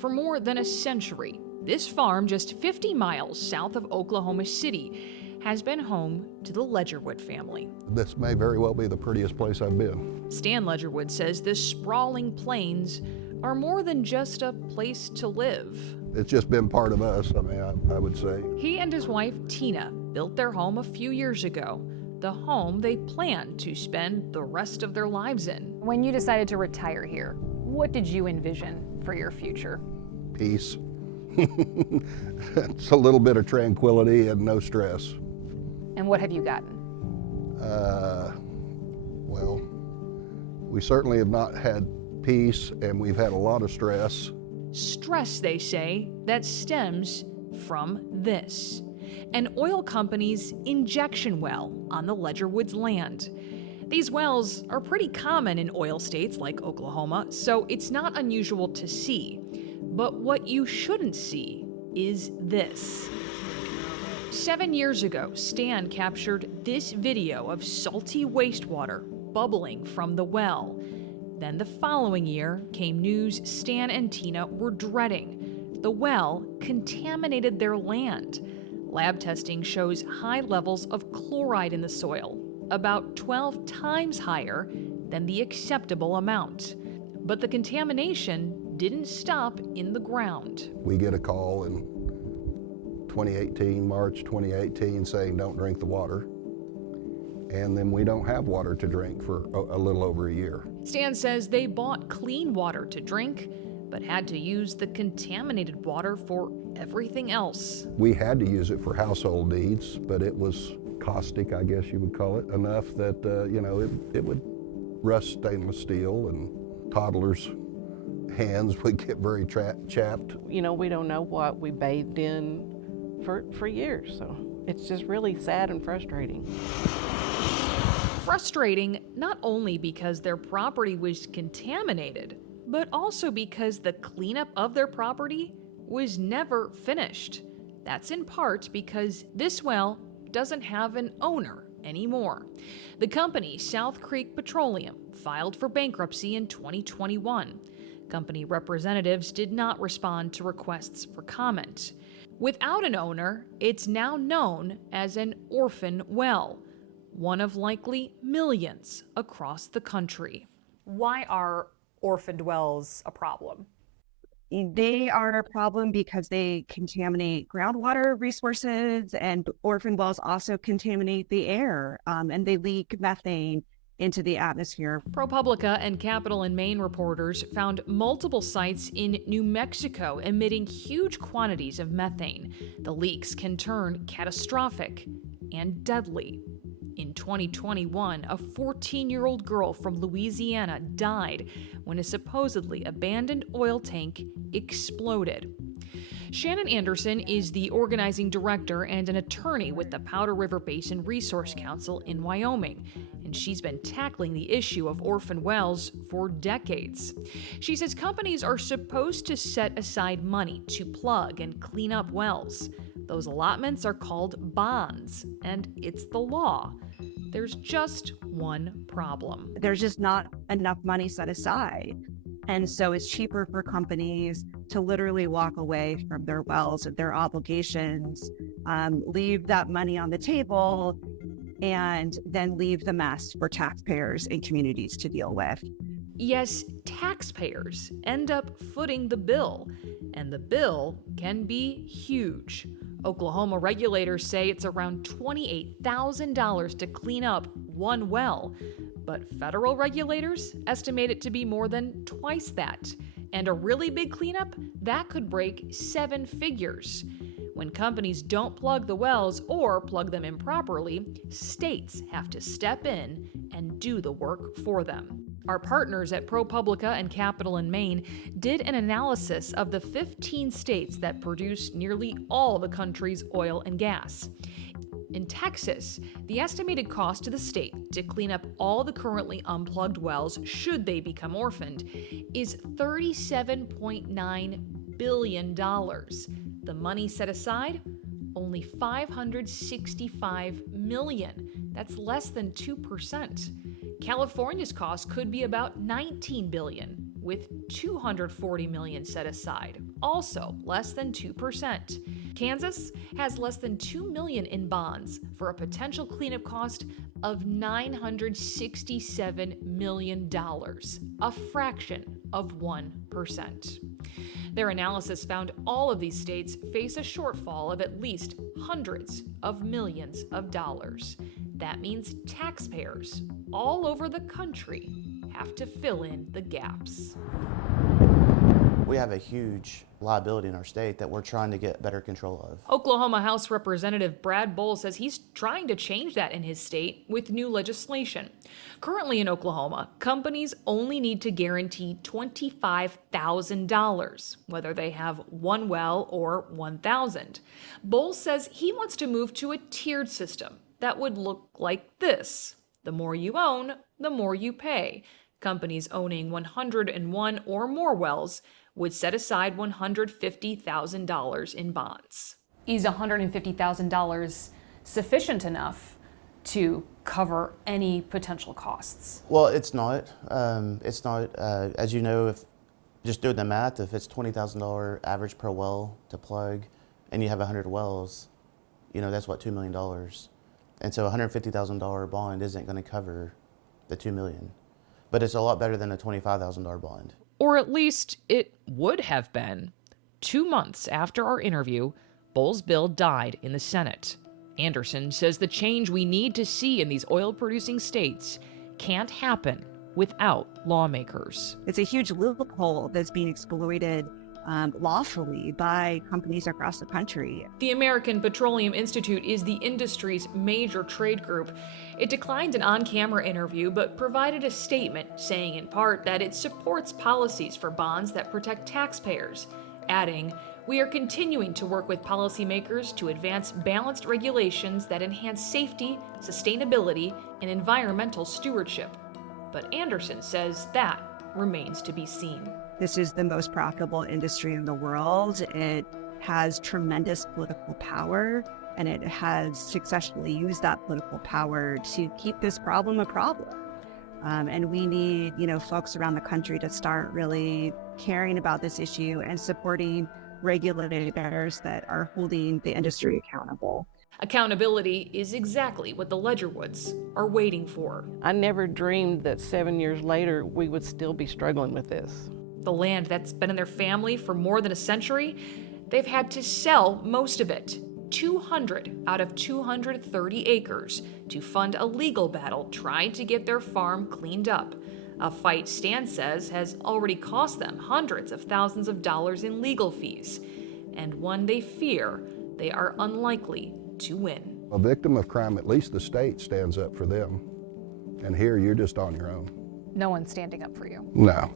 For more than a century, this farm just 50 miles south of Oklahoma City has been home to the Ledgerwood family. This may very well be the prettiest place I've been. Stan Ledgerwood says the sprawling plains are more than just a place to live. It's just been part of us, I would say. He and his wife, Tina, built their home a few years ago, the home they plan to spend the rest of their lives in. When you decided to retire here, what did you envision for your future? Peace. It's a little bit of tranquility and no stress. And what have you gotten? Well, we certainly have not had peace, and we've had a lot of stress. Stress, they say, that stems from this: an oil company's injection well on the Ledgerwoods' land. These wells are pretty common in oil states like Oklahoma, so it's not unusual to see. But what you shouldn't see is this. 7 years ago, Stan captured this video of salty wastewater bubbling from the well. Then the following year came news Stan and Tina were dreading. The well contaminated their land. Lab testing shows high levels of chloride in the soil, about 12 times higher than the acceptable amount. But the contamination didn't stop in the ground. We get a call in 2018, March 2018, saying don't drink the water. And then we don't have water to drink for a little over a year. Stan says they bought clean water to drink, but had to use the contaminated water for everything else. We had to use it for household needs, but it was caustic, I guess you would call it, enough that it would rust stainless steel, and toddlers' hands would get very chapped. We don't know what we bathed in for years, so it's just really sad and frustrating. Frustrating not only because their property was contaminated, but also because the cleanup of their property was never finished. That's in part because this well doesn't have an owner anymore. The company, South Creek Petroleum, filed for bankruptcy in 2021. Company representatives did not respond to requests for comment. Without an owner, it's now known as an orphan well, one of likely millions across the country. Why are orphaned wells a problem? They are a problem because they contaminate groundwater resources, and orphan wells also contaminate the air, and they leak methane into the atmosphere. ProPublica and Capital and Maine reporters found multiple sites in New Mexico emitting huge quantities of methane. The leaks can turn catastrophic and deadly. In 2021, a 14-year-old girl from Louisiana died when a supposedly abandoned oil tank exploded. Shannon Anderson is the organizing director and an attorney with the Powder River Basin Resource Council in Wyoming, and she's been tackling the issue of orphan wells for decades. She says companies are supposed to set aside money to plug and clean up wells. Those allotments are called bonds, and it's the law. There's just one problem. There's just not enough money set aside. And so it's cheaper for companies to literally walk away from their wells and their obligations, leave that money on the table, and then leave the mess for taxpayers and communities to deal with. Yes, taxpayers end up footing the bill, and the bill can be huge. Oklahoma regulators say it's around $28,000 to clean up one well, but federal regulators estimate it to be more than twice that. And a really big cleanup, that could break 7 figures. When companies don't plug the wells or plug them improperly, states have to step in and do the work for them. Our partners at ProPublica and Capital and Maine did an analysis of the 15 states that produce nearly all the country's oil and gas. In Texas, the estimated cost to the state to clean up all the currently unplugged wells, should they become orphaned, is $37.9 billion. The money set aside? Only $565 million. That's less than 2%. California's cost could be about $19 billion, with $240 million set aside. also less than 2%. Kansas has less than $2 million in bonds for a potential cleanup cost of $967 million, a fraction of 1%. Their analysis found all of these states face a shortfall of at least hundreds of millions of dollars. That means taxpayers all over the country have to fill in the gaps. We have a huge liability in our state that we're trying to get better control of. Oklahoma House Representative Brad Bohl says he's trying to change that in his state with new legislation. Currently in Oklahoma, companies only need to guarantee $25,000, whether they have one well or 1,000. Bohl says he wants to move to a tiered system that would look like this. The more you own, the more you pay. Companies owning 101 or more wells would set aside $150,000 in bonds. Is $150,000 sufficient enough to cover any potential costs? Well, it's not. As you know, if just doing the math, if it's $20,000 average per well to plug, and you have 100 wells, that's what, $2 million. And so a $150,000 bond isn't going to cover the $2 million. But it's a lot better than a $25,000 bond. Or at least it would have been. 2 months after our interview, Bohl's bill died in the Senate. Anderson says the change we need to see in these oil-producing states can't happen without lawmakers. It's a huge loophole that's being exploited lawfully by companies across the country. The American Petroleum Institute is the industry's major trade group. It declined an on-camera interview, but provided a statement saying in part that it supports policies for bonds that protect taxpayers, adding, "We are continuing to work with policymakers to advance balanced regulations that enhance safety, sustainability, and environmental stewardship." But Anderson says that remains to be seen. This is the most profitable industry in the world. It has tremendous political power, and it has successfully used that political power to keep this problem a problem. And we need, folks around the country to start really caring about this issue and supporting regulators that are holding the industry accountable. Accountability is exactly what the Ledgerwoods are waiting for. I never dreamed that 7 years later we would still be struggling with this. The land that's been in their family for more than a century, they've had to sell most of it, 200 out of 230 acres, to fund a legal battle trying to get their farm cleaned up. A fight Stan says has already cost them hundreds of thousands of dollars in legal fees, and one they fear they are unlikely to win. A victim of crime, at least the state stands up for them. And here you're just on your own. No one's standing up for you. No.